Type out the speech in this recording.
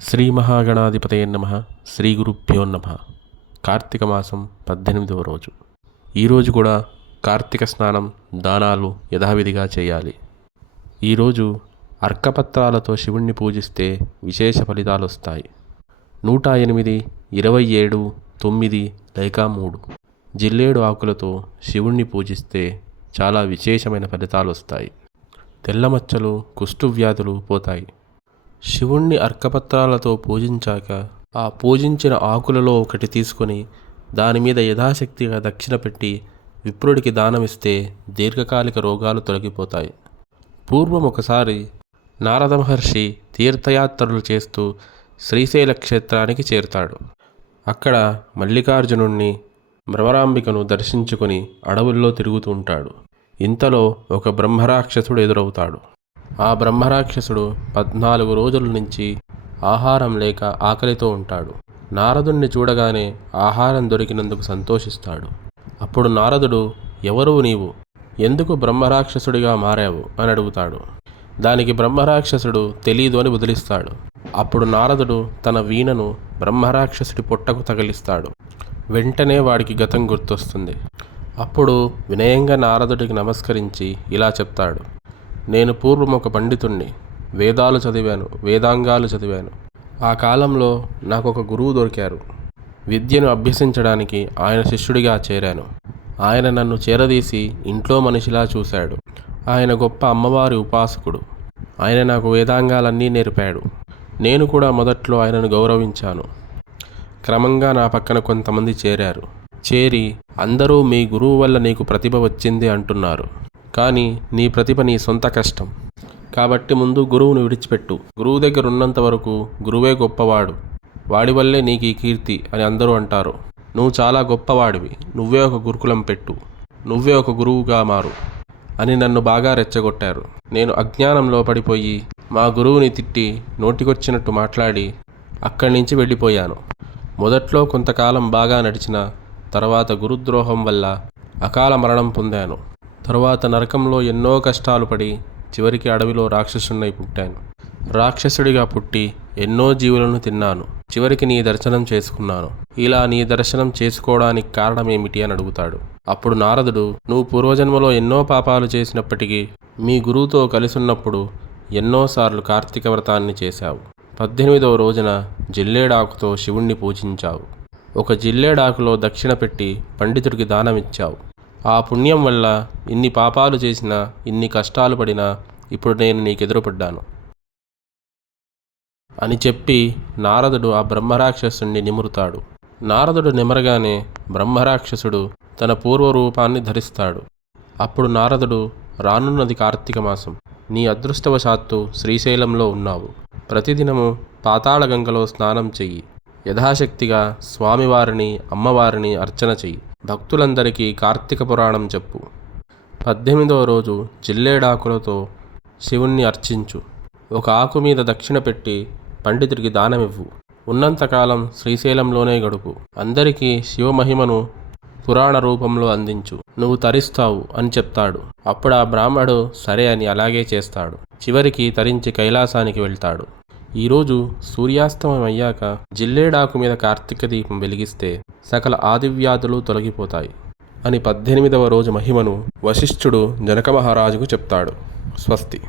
శ్రీ మహాగణాధిపతయ నమః. శ్రీ గురుభ్యో నమః. కార్తీక మాసం 18వ రోజు. ఈరోజు కూడా కార్తీక స్నానం దానాలు యథావిధిగా చేయాలి. ఈరోజు అర్కపత్రాలతో శివుణ్ణి పూజిస్తే విశేష ఫలితాలు వస్తాయి. 108, 27, 9 లేక 3 జిల్లేడు ఆకులతో శివుణ్ణి పూజిస్తే చాలా విశేషమైన ఫలితాలు వస్తాయి. తెల్లమచ్చలు, కుష్టు వ్యాధులు పోతాయి. శివుణ్ణి అర్కపత్రాలతో పూజించాక ఆ పూజించిన ఆకులలో ఒకటి తీసుకొని దాని మీద యథాశక్తిగా దక్షిణ పెట్టి విప్రుడికి దానమిస్తే దీర్ఘకాలిక రోగాలు తొలగిపోతాయి. పూర్వం ఒకసారి నారద మహర్షి తీర్థయాత్రలు చేస్తూ శ్రీశైల క్షేత్రానికి చేరుతాడు. అక్కడ మల్లికార్జునుణ్ణి, భ్రమరాంబికను దర్శించుకొని అడవుల్లో తిరుగుతూ ఉంటాడు. ఇంతలో ఒక బ్రహ్మరాక్షసుడు ఎదురవుతాడు. ఆ బ్రహ్మరాక్షసుడు 14 రోజుల నుంచి ఆహారం లేక ఆకలితో ఉంటాడు. నారదుణ్ణి చూడగానే ఆహారం దొరికినందుకు సంతోషిస్తాడు. అప్పుడు నారదుడు, ఎవరు నీవు, ఎందుకు బ్రహ్మరాక్షసుడిగా మారావు అని అడుగుతాడు. దానికి బ్రహ్మరాక్షసుడు తెలీదు అని వదిలిస్తాడు. అప్పుడు నారదుడు తన వీణను బ్రహ్మరాక్షసుడి పొట్టకు తగిలిస్తాడు. వెంటనే వాడికి గతం గుర్తొస్తుంది. అప్పుడు వినయంగా నారదుడికి నమస్కరించి ఇలా చెప్తాడు, నేను పూర్వం ఒక పండితుణ్ణి, వేదాలు చదివాను, వేదాంగాలు చదివాను. ఆ కాలంలో నాకు ఒక గురువు దొరికారు. విద్యను అభ్యసించడానికి ఆయన శిష్యుడిగా చేరాను. ఆయన నన్ను చేరదీసి ఇంట్లో మనిషిలా చూశాడు. ఆయన గొప్ప అమ్మవారి ఉపాసకుడు. ఆయన నాకు వేదాంగాలన్నీ నేర్పాడు. నేను కూడా మొదట్లో ఆయనను గౌరవించాను. క్రమంగా నా పక్కన కొంతమంది చేరారు. చేరి అందరూ మీ గురువు వల్ల నీకు ప్రతిభ వచ్చింది అంటున్నారు. కానీ నీ ప్రతిభ నీ సొంత కష్టం. కాబట్టి ముందు గురువును విడిచిపెట్టు. గురువు దగ్గర ఉన్నంత వరకు గురువే గొప్పవాడు. వాడి వల్లే నీకు ఈ కీర్తి అని అందరూ అంటారు. నువ్వు చాలా గొప్పవాడివి. నువ్వే ఒక గురుకులం పెట్టు. నువ్వే ఒక గురువుగా మారు అని నన్ను బాగా రెచ్చగొట్టారు. నేను అజ్ఞానంలో పడిపోయి మా గురువుని తిట్టి నోటికొచ్చినట్టు మాట్లాడి అక్కడి నుంచి వెళ్ళిపోయాను. మొదట్లో కొంతకాలం బాగా నడిచిన తర్వాత గురుద్రోహం వల్ల అకాల మరణం పొందాను. తరువాత నరకంలో ఎన్నో కష్టాలు పడి చివరికి అడవిలో రాక్షసున్నై పుట్టాను. రాక్షసుడిగా పుట్టి ఎన్నో జీవులను తిన్నాను. చివరికి నీ దర్శనం చేసుకున్నాను. ఇలా నీ దర్శనం చేసుకోవడానికి కారణమేమిటి అని అడుగుతాడు. అప్పుడు నారదుడు, నువ్వు పూర్వజన్మలో ఎన్నో పాపాలు చేసినప్పటికీ మీ గురువుతో కలిసున్నప్పుడు ఎన్నోసార్లు కార్తీక వ్రతాన్ని చేశావు. 18వ రోజున జిల్లేడాకుతో శివుణ్ణి పూజించావు. ఒక జిల్లేడాకులో దక్షిణ పెట్టి పండితుడికి దానమిచ్చావు. ఆ పుణ్యం వల్ల ఇన్ని పాపాలు చేసినా, ఇన్ని కష్టాలు పడినా ఇప్పుడు నేను నీకెదురుపడ్డాను అని చెప్పి నారదుడు ఆ బ్రహ్మరాక్షసుడిని నిమురుతాడు. నారదుడు నిమరగానే బ్రహ్మరాక్షసుడు తన పూర్వరూపాన్ని ధరిస్తాడు. అప్పుడు నారదుడు, రానున్నది కార్తీక మాసం. నీ అదృష్టవశాత్తు శ్రీశైలంలో ఉన్నావు. ప్రతిదినము పాతాళగంగలో స్నానం చెయ్యి. యథాశక్తిగా స్వామివారిని, అమ్మవారిని అర్చన చెయ్యి. భక్తులందరికీ కార్తీక పురాణం చెప్పు. 18వ రోజు జిల్లేడాకులతో శివుణ్ణి అర్చించు. ఒక ఆకు మీద దక్షిణ పెట్టి పండితుడికి దానమివ్వు. ఉన్నంతకాలం శ్రీశైలంలోనే గడుపు. అందరికీ శివమహిమను పురాణ రూపంలో అందించు. నువ్వు తరిస్తావు అని చెప్తాడు. అప్పుడు ఆ బ్రాహ్మడు సరే అని అలాగే చేస్తాడు. చివరికి తరించి కైలాసానికి వెళ్తాడు. ఈరోజు సూర్యాస్తమయం అయ్యాక జిల్లేడాకు మీద కార్తీక దీపం వెలిగిస్తే సకల ఆదివ్యాధులు తొలగిపోతాయి అని 18వ రోజు మహిమను వశిష్ఠుడు జనక మహారాజుకు చెప్తాడు. స్వస్తి.